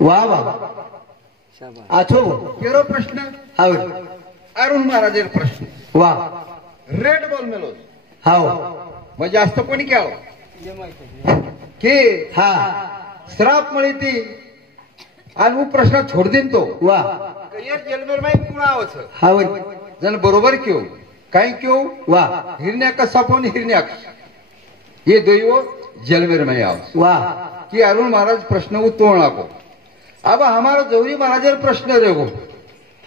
वाह वाह आठो केरो प्रश्न हाव अरुण महाराजेर प्रश्न वाह रेड बॉल मेलोस हाव म्हणजे जास्त कोणी क्या की हा श्राप मळी ती आणि वो प्रश्न छोड़ दिन तो वाह करियर जेलमेर में कुणा आवच हाव जन बरोबर क्यों काय क्यों वाह हिरण्याक सपोन हिरण्याक ये दोयो जेलमेर में आओ वाह कि अरुण महाराज प्रश्न उत्तोलना को अब हमारा जौरी महाराज प्रश्न रेगो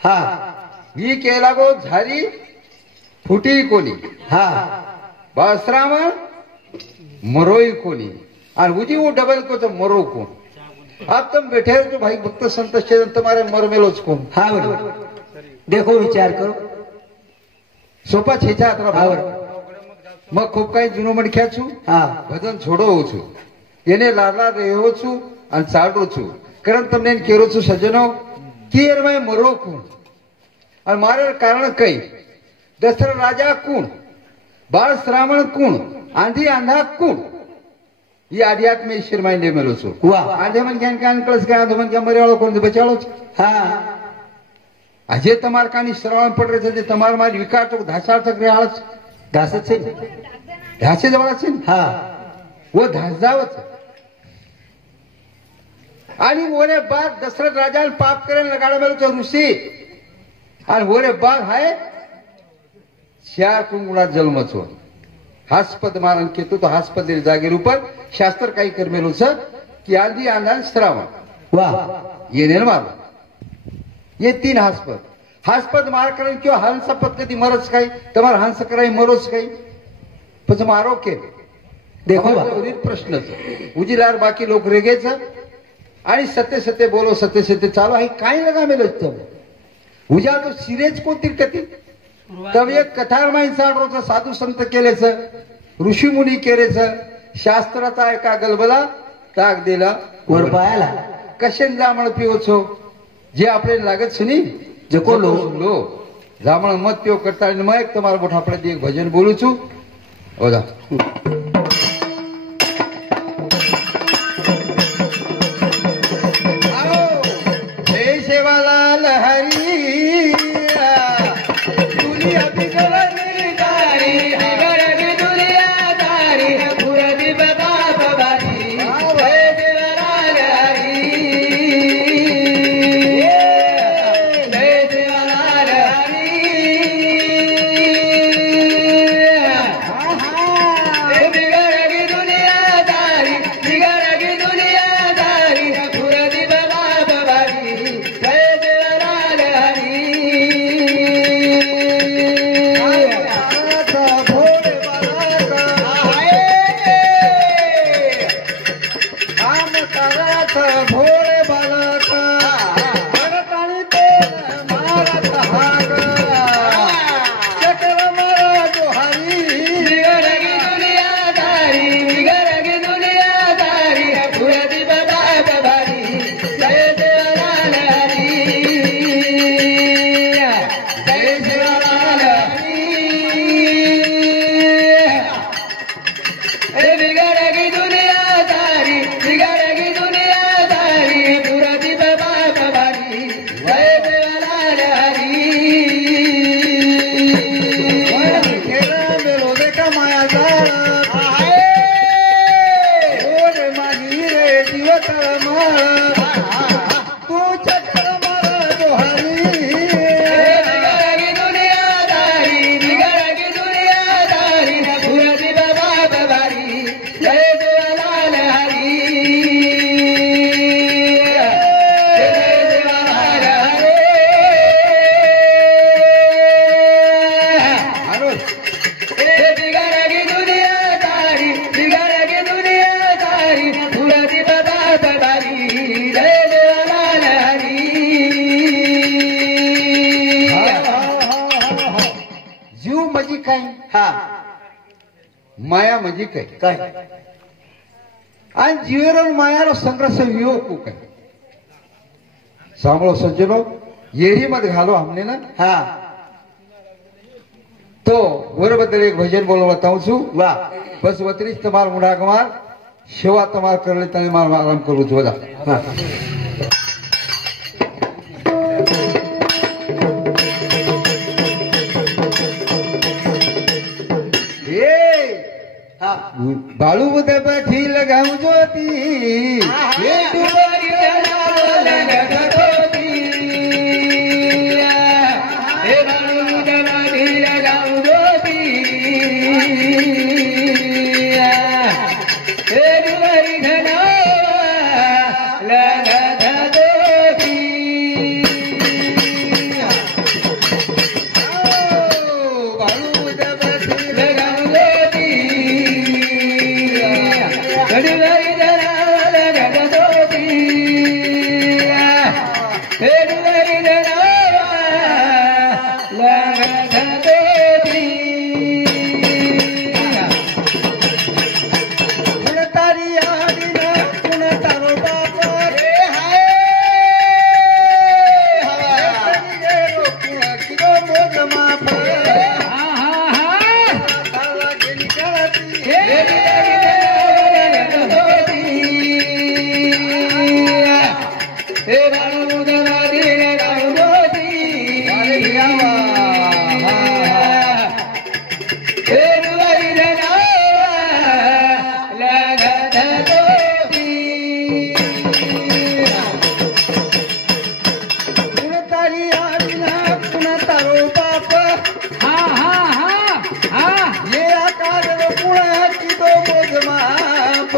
हा ही केला गो झारी फुटी कोणी हा बासराम मरोई कोणी और उजी वो डबल को तो मरो को अब तुम बैठे हो तो भाई भक्त संत चेतन तुम्हारे मर मेलोच को हाव देखो विचार करो सोपा छेचा अतरा हाव मग खूप काही जुनो मणख्या छू हा भजन छोडो છું એને લાલા રહ્યો છું અને ચાલુ છું કારણ તમને કેરો છું સજ્જનો કેર માં મરો કોણ અને મારે કારણ કઈ દશરથ રાજા કોણ બાળ શ્રાવણ કોણ આંધી આંધા કોણ ये आध्यात्म में ईश्वर में ने मेलो छो वाह आधे मन ज्ञान कान कळस का आधे मन क्या मरेवाळो कोण बचाळो छ हा આજે તમાર કાની શ્રવણ પડ રહે છે તમાર મારી વિકાર તો ધાસાળ તક રે આળસ घास छे ધાસે જવાળા છે हा वो धासजावत आणि वोरे बाद दशरथ राजाने पाप करेन लगाडा मेलो तो ऋषी आणि वोरे बाद हाय चार कुंगुणा जन्म छो हास्पद मारन केतो तो हास्पद जागेर ऊपर शास्त्र काही कर मेलो छ कि आंधी आंधन श्रावण वाह ये ने मार ये तीन हास्पद हास्पद मार करे क्यों हंस पद्धती मरच काही तमार हंस कराई मरोच काही પછી મારો કે देखो प्रश्न उजिलार बाकी लोक रेगेच आणि सत्य सत्य बोलो सत्य सत्य चालू आहे काय लगा मेलो उजा तो सिरेज को तिरकती तब एक कथार माइन साडरोच साधू संत केलेच ऋषी मुनी केलेच शास्त्राचा एका गलबला टाक दिला वर पायाला कशेन जामण पिओ छो जे आपले लागत છે ની जको लो लो जामण मत पिओ करता मैं एक તમારા મોઠા આપણે એક ભજન બોલું છું ઓદા सेवालाल हरी दुनिया बिगड़नी दारी बिगड़नी दुनिया दारी पूरा भी बता बबारी सेवालाल हरी सेवालाल हरी बिगड़नी दुनिया दारी बिगड़नी दुनिया दारी पूरा भी बता बबारी भोले बालक भरतानी ते मारत हाग चक्र मारा जोहारी बिगड़गी दुनियादारी बिगड़गी दुनियादारी पूरी बाबा बबारी जय देवलाल हरी जय देवलाल हरी बिगड़गी दुनियादारी बिगड़गी दुनियादारी पूरी बाबा बबारी जय देवलाल हरी खेला मेलो देखा माया जाल ओरे मागी रे दिवतर माळ तू चक्र मार जोहारी बिगड़गी दुनियादारी बिगड़गी दुनियादारी पूरी बाबा बबारी जय देवलाल हरी जय देवलाल हरी बिगड़गी दुनियादारी बिगड़गी दुनियादारी पूरी बाबा बबारी जय देवलाल हरी जीव म्हणजे काय हा माया म्हणजे काय काय आणि जीवेरो मायारो संघर्ष वियो को काय सांभळो सज्जनो येरी मत घालो हमने ना हा तो बद्दल एक भजन बोलवा बताऊं છું वाह बस वतरीच તમાર મુડાકમાર સેવા તમાર કરલે તમે માર આરામ કરું છું બધા हा बाळू दबठी लगाऊ ज्योती हे डुबरी जनावल लगतोती हे बाळू दबठी लगाऊ ज्योती हे डुबरी जनावल लगतोती बाळू दबठी लगाऊ ज्योती डुबरी जनावल लगतोती हे डुबरी जनावल लगतोती कुण तारी आडीना कुण तारो बाप रे हाय कुण किलो मोज माप ताला गेली कळती हे हे बाळू दबठी लगाऊ ज्योती हे डुबरी जनावल लगतोती कुण तारी आडीना कुण तारो बाप ये आकार कुण कितो मोज माप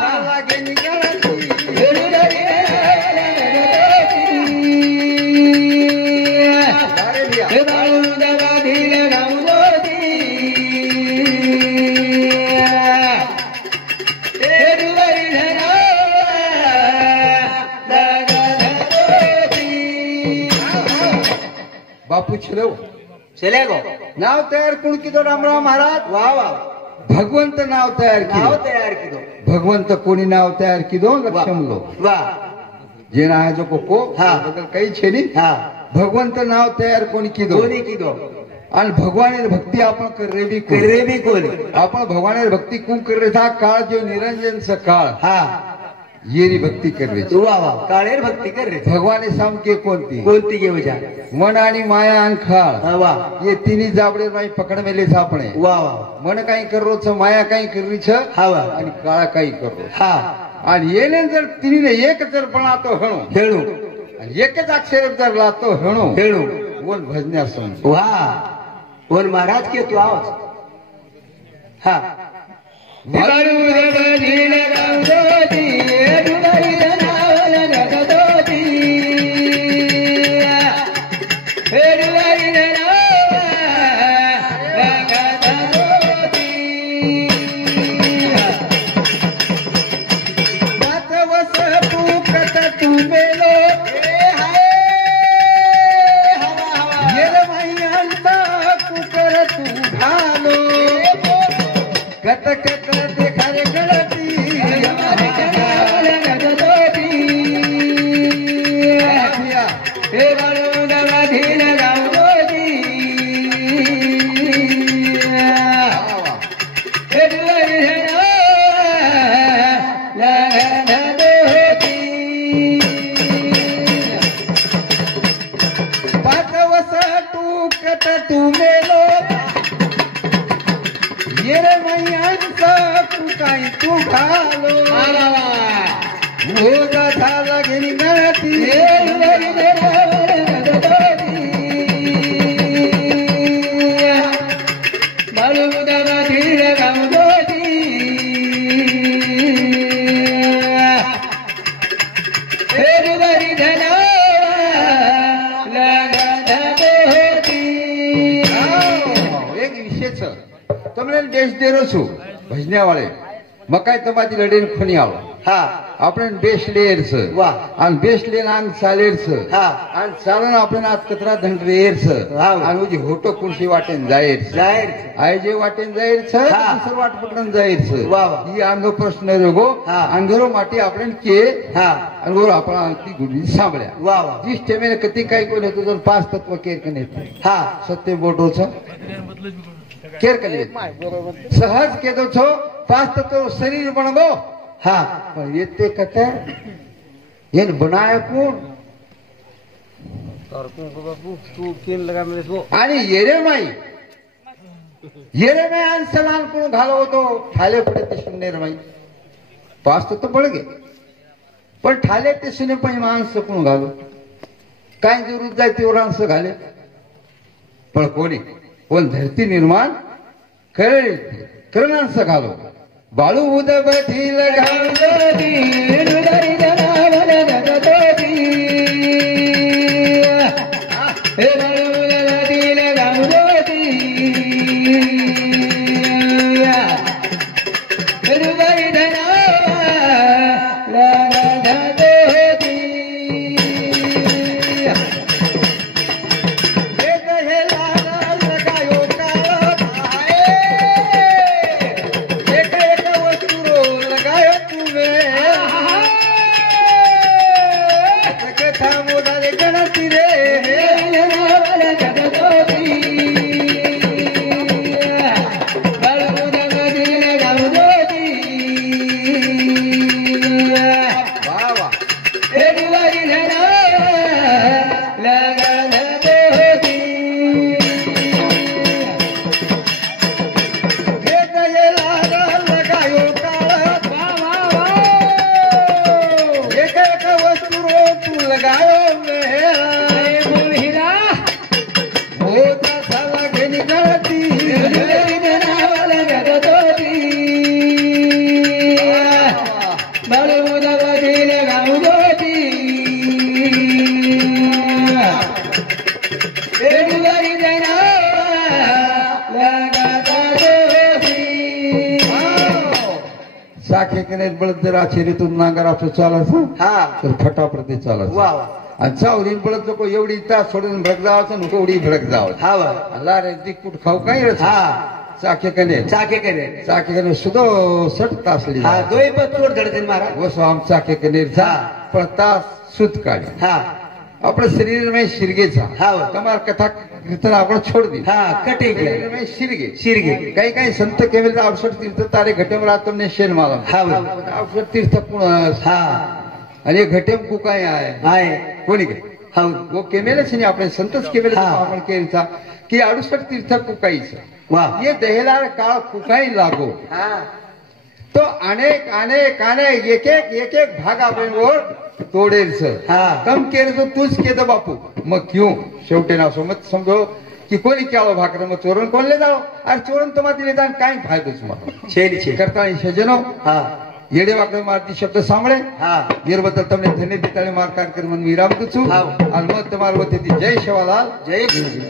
ताला गेली कळती हे डुबरी हे बाळू दबठी लगाऊ ज्योती हे डुबरी जनावल लगतोती बापू छलो चलेगो नाव तयार कोण कितो रामराव महाराज वा वा भगवंत नाव तयार नाव केलं तयार किदो भगवंत कोणी नाव तयार किदो लक्षमलो वा जे ना जो कोको हा. बदल काही छेनी हा भगवंत नाव तयार कोणी किदो कोणी किदो आणि भगवानेर भक्ती आपण कररेवी कोण करे बी कोणी आपण भगवानेर भक्ती कोण कररे था काळ जो निरंजन स काळ हा येरी भक्ती कररे वा वा काळेर भक्ती कर रे भगवाने सामके कोणती कोणती घेऊ जा मन आणि माया आणि खाळ हा, वा ये तिन्ही जाबडे माई पकड मेले सापणे वा वा मन काही करो छ माया काही कररी छ हा वा आणि काळ काही करो हा आणि येणे जर तिने एक जर बनातो हणो खेळू आणि एकच अक्षर जर लातो हणो खेळू बोल भजन्या समज वा वर महाराज के तू आवाज हा बाळू दबठी लगाऊ ज्योती हे डुबरी जनावल लगतोती हे डुबरी जनावल लगतोती वाचवस पूकत तू मेलो येर मैयांचा कुकर तू घालो कत कत देखारे गळती हे बाळू दबठी लगाऊ ज्योती हे डुबरी जनावल लगतोती पाचवस टूकत तू मेलो येर मैयांचा तू काही तू घालो भोग झाला घेणी गळती बाळू दबठी लगाऊ ज्योती हे डुबरी जनावल लगतोती एक विशेष તમને દેશ દેરો છું ભજન્યા વાળે મકાઈ તમારી લડીને ખણી આવો हा આપણે બેસ લેર છે વાહ. અને બેસ લેન આંગ સાલેર છે હા. અને સાલન આપણે આજ કતરા ધંડ રેર છે વાહ. અને જે હોટો કુરસી વાટેન જાહેર છે जाहीर આ જે વાટેન જાહેર છે હા. દુસર વાટ પકડન જાહેર છે વાહ, વાહ. ઈ આંગો પ્રશ્ન રેગો હા. આંગરો માટે આપણે કે हा અંગોર આપણા આંતી ગુડી સાંભળ્યા वा वा જીસ ટેમે કતી કાઈ કોઈ નતું તો પાંચ તત્વ કેર કને हा સત્ય બોટો છે કેર કને સહજ કેતો છો પાંચ તત્વ શરીર બનગો હા પણ એ તે કથે એને બનાય કોણ તું કેમ લગા મેરે સો आणि येरेमाई अंशलान कोण घालो होतो ठाले पडे ते शून्यरमाई पाच तो पडगे पण ठाले ते शून्य पण माणसं कोण घालो काय जरूर जाय तेवढं अंश घाले पण कोण धरती निर्माण करण अंश घालो बाळू उद बठील घालती हृदय जनावर जगतोती हे बाळूदबधील गावदोती हृदय जनावर जगतोती हे दहेला लगायो काळा एक एक वस्तू लगायो तुमे कथा मोदारे गणती रे जनावर जगतोती बाळूदबधील गावदोती वा वा हृदय जनावर जगतोती हे दहेला लगायो काळा एक एक वस्तू तू लगायो मेरा होता साला घेणी गळती साखे कने बळद जर आचेरीतून नांगर आपलं चालायचं हा तर फटाफट चालायचं वा वा आणि चावरीन पडत नको एवढी तास सोडून भडक जावायचं नको एवढी भडक जावं हा वा अल्ला रे ती कुठ खाऊ काय रे हा चाके कने चाके करे चाके कने सुदो सट तासली हा दोय पण चोर धडते महाराज वो आम चाके कने हा. पण तास सुत काढे हा आपलं शरीर में शिरगेचा हा. તમાર કથા કીર્તન આપણો છોડ દી हा कटे શરીર में शिरगे शिरगे काही संत केवेल अवसर तीर्थ तारे घटेमला તમને શેર માલમ हा अवसर तीर्थ पुण हा आणि घटेम कुकाय आहे आहे कोणी के हा वो केमेले છે ને આપણે સંતોષ કેવેલ હા. आपण કેલતા की 68 तीर्थ कुकाई છે वा ये दहेलार काळ कुकाई लागो हा तो अनेक अनेक अनेक एक एक भाग आपण वर तोडेल सर हा. कम केलं तर तूच केलं बापू मग क्यों शेवटे ना सोमत समजो की कोणी केलो भाकर मग चोरण कोणले जाओ अरे चोरण तुम्हाला निदान काय फायदोच मग छेली छे करता सजनो हा येडे वाकडे मारती शब्द सांभळे हा વીરબદલ તમને ધન્ય દીતાળે માર કાર્યક્રમ વિરામ દઉં છું હા. અને મત તમારો વતીથી જય સેવાલાલ जय गुरुजी